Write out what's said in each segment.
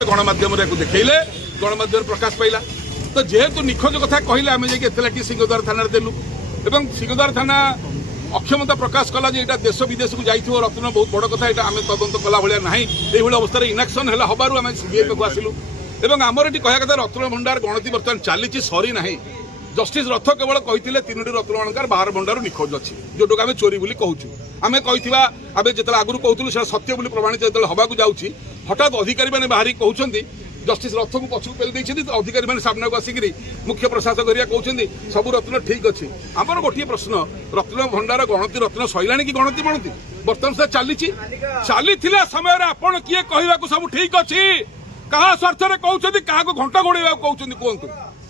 गणमाध्यम देखले गणमाध्यम प्रकाश पाइला तो जेहेतु निखोज कथा कहले आम जाके सिंहद्वार थाना देलु एवं सिंहद्वार थाना अक्षमता प्रकाश कला जे देश विदेश को जाइथिबो रत्न बहुत बड़ कथा एटा आम तदंत कला भाया ना यही अवस्था इनाक्शन है हबार आम सीबीआई को आसिलु एवं आमर ये कह कथा रत्न भंडार गणति बर्तमान चली सरी ना जस्टिस रथ केवल कही तीनोटी रत्न भंडार 12 भंडार निखोज अच्छी जोटा आम चोरी बोली कहूँ आम कही आम जो आगुरी कहूँ सत्य बोली प्रमाणित जो हवाक जाऊँगी हठात अधिकारी मैंने बाहरी कहते जस्टिस रथ को पछक पेल अधिकारी मैंने सामना को आसिक मुख्य प्रशासक कहते सब रत्न ठीक अच्छे आमर गोटे प्रश्न रत्न भंडार गणति रत्न सैला कि गणति बनती बर्तमान से चली समय आपण किए कहवाक सब ठीक अच्छे क्या स्वार्थ कहते क्या घंटा घोड़ा कहते कहतु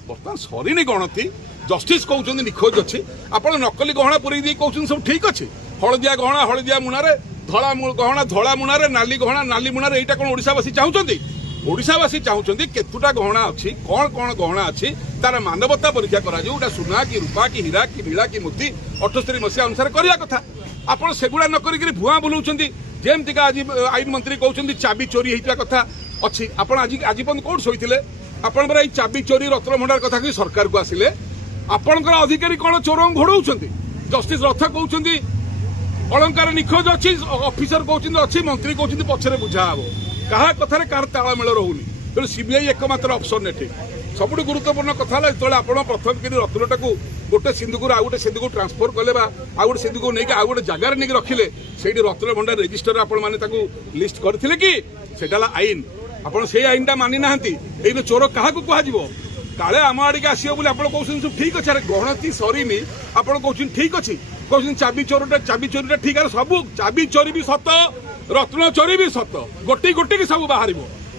बर्तमान सरीनी गणति जस्टिस कहते निखोज अच्छी आप नकली गहना पुरी कहते सब ठीक अच्छे हलदिया गहना हलदिया मुणारे धला गहना धला मुणारे नाली गहना नाली मुणारे यहाँ कौन ओडिशावासी चाहते ओडिशावासी चाहते केतुटा गहना अच्छी कौन कौन गहना अच्छी तार मानवता परीक्षा करा सुना कि रूपा कि हीरा कि नीला कि मोती 78 मसीहा अनुसार करवा कथा आपड़ सेगुड़ा न करी भुआ बुलाऊँ जमती आज आईन मंत्री कहते चाबी चोरी होता कथा अच्छी आप आज पर्यटन कौन शोते आपंकर ये चाबी चोरी रत्न भंडार कथा कि सरकार को आसिले आपंकर अधिकारी कौन चोर घोड़ाऊँ जस्टिस रथ कहते अलंकार निखोज अच्छी ऑफिसर कहते अच्छी मंत्री कहते पछरे बुझा हे क्या कथार कार तालमेल रोनी तेणु सीबीआई एकमात्र ऑप्शन एटी सब गुरुत्वपूर्ण कथा जो आप प्रथम कि रत्नटा को गोटे सिंधु आउ गोटे सिंधु को ट्रांसफर कले आउ गोटे सिंधु को लेकिन आउ गोटे जगार नहीं रखिले से रत्न भंडार रेजिस्टर आपण लिस्ट करते कि सेटा आईन आपड़ से आईन टा मानि ना ये चोर क्या कह काले आम आड़े आसो बोले आप कहते सब ठीक अच्छे गणति सरीनी आप कहते ठीक अच्छे कहते चाबी चोरीटा ठीक है सब चाबी चोरी भी सत रत्न चोरी भी सत गोटे गोटे की सब बाहर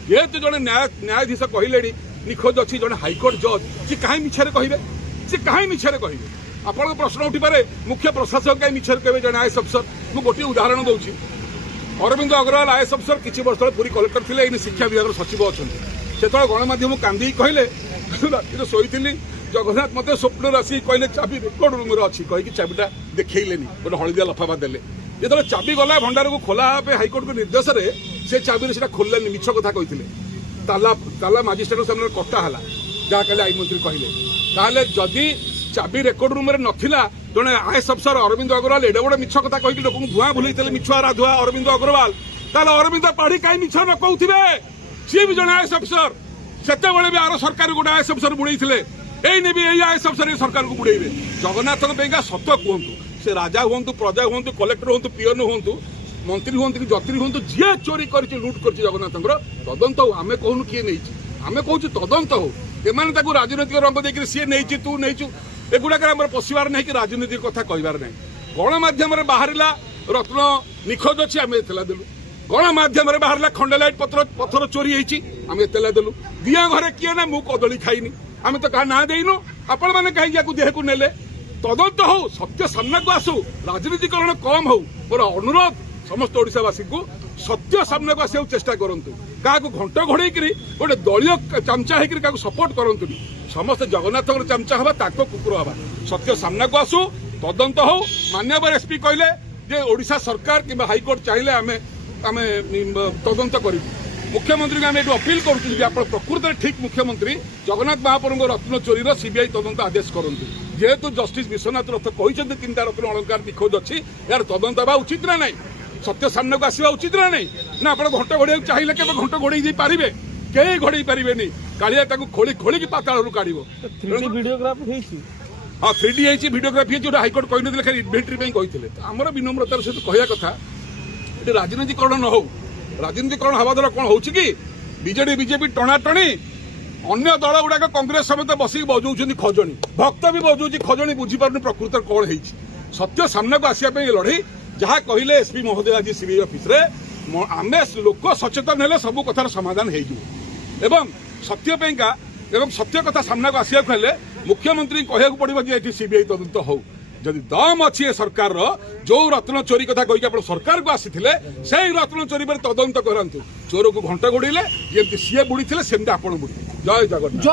जेहेतु जड़े न्यायाधीश कहले निखोज अच्छी जड़े हाइकोर्ट जज सी कहीं मिछरे कहे सी कहीं मिछरे कहे आपन प्रश्न उठिपे मुख्य प्रशासक कहीं मिछरे कहे जड़े आईएएस अफसर मुझे गोटे उदाहरण दूसरी अरविंद अग्रवाल आईएएस अफसर किसी वर्ष तक पूरी कलेक्टर थे शिक्षा विभाग सचिव अच्छा से गणमाध्यम कांदी कहले राति शोली जगन्नाथ मत स्वप्न आसी कहले चाबी रेकर्ड रूम अच्छी कहीं चाबीटा देखले गोटे हलदिया लफाफा देले जो चाबी गला भंडार को खोला हाइकोर्ट को निर्देश से चाबी से खोल मिछ कथा कहते ताला मजिस्ट्रेट सामने कटा है जहाँ कहे आईन मंत्री कहले जदि चाबी रेकर्ड रूम नाला जड़े आईएएस अफसर अरविंद अग्रवाल एडे बड़े मिछ कथा कही लोक धुआं भूलते मिछुआ राधुआ अरविंद अग्रवाल ताले अरविंद पाढ़ी कहीं मिछ न कहते सी भी जड़े आईएएस अफसर सेते भी आर सरकार गोटे आईएएस अफसर बुड़े एने भी यही आईएएस अफसर सरकार को बुड़े जगन्नाथ सत कहतु से राजा हूँ प्रजा हूँ कलेक्टर हूँ पीएन हूँ मंत्री हूँ कि जत्री हूँ जी चोरी कर लुट कर जगन्नाथ तदंत हो आम कहूँ किए नहीं आम कहूँ तदंत हो एम राजनैतिक रंग देकर सी नहीं तू नहीं एगुड़ाक पशिबार नहीं कि राजनीतिक कथा कहबार नहीं गणमाध्यम बाहर रत्न निखोज अच्छी आम एतला देलु गणमाध्यम बाहर खंडेलाइट पत्थर चोरी होम एतला देलु दिया घरे किए ना मु कदली खाइनी आम तो क्या ना देनु आपण मैंने कहीं देह को नेले तदंत हो सत्य सामना को आसू राजनीतिकरण कम हो मोर अनुरोध समस्त ओडिशावासी को सत्य सामना को आसा चेष्टा करूँ क्या घंट घोड़े गोटे दलीय चमचा होकर सपोर्ट करूँ समस्त जगन्नाथ चमचा हवा ताको कुकुर हवा सत्य सामना को आसू तदंत हो माननीय एसपी कहले ओडिशा सरकार कि हाइकोर्ट चाहिए आम आम तदंत करूँ मुख्यमंत्री को आम ये अपील करूँ प्रकृत ठीक मुख्यमंत्री जगन्नाथ महाप्रभु रत्न चोरी सीबीआई तदंत आदेश करूँ जेहेतु जस्टिस विश्वनाथ रथ कहते 3टा रत्न अलंकार निखोज अच्छी यार तदंत हवा उचित ना नहीं सत्य सामना को आसवा उचित ना नहीं ना आप घंट घोड़ा चाहिए के घंट घोड़े पारे कई घोड़े पारे कालिया खोली खोलिकी पाताल काढ़ हाँ 3D भिडियोग्राफी जो हाइकोर्ट कहते खाली इन्वेंटरी कहते आमर विनम्रतार सहित कहवा कथा ये राजनीतिकरण न हो राजनीतिकरण हवा द्वारा कौन हो बीजेडी बीजेपी टणाटणी अन्य दल गुड़ाक कांग्रेस समेत बसिक बजाऊँ खजणी भक्त भी बजाऊँ खजणी बुझीपार प्रकृत कौन है सत्य सामना को आसापी लड़े जहाँ कहले एसपी महोदय आज सीबीआई ऑफिस आम लोक सचेतन हेले सब कथार समाधान हो सत्य कथा सामना को आसवा हेले मुख्यमंत्री कहया पड़ो ये सीबीआई तदंत हो जदि दम अच्छी सरकार जो रत्न चोरी कथा कहीकि आप सरकार को आसी से रत्न चोरी पर तदंत करातु चोर को घंटा घोड़े जमी सी बुड़ी सेमती आप बुड़ी जय जगन्नाथ।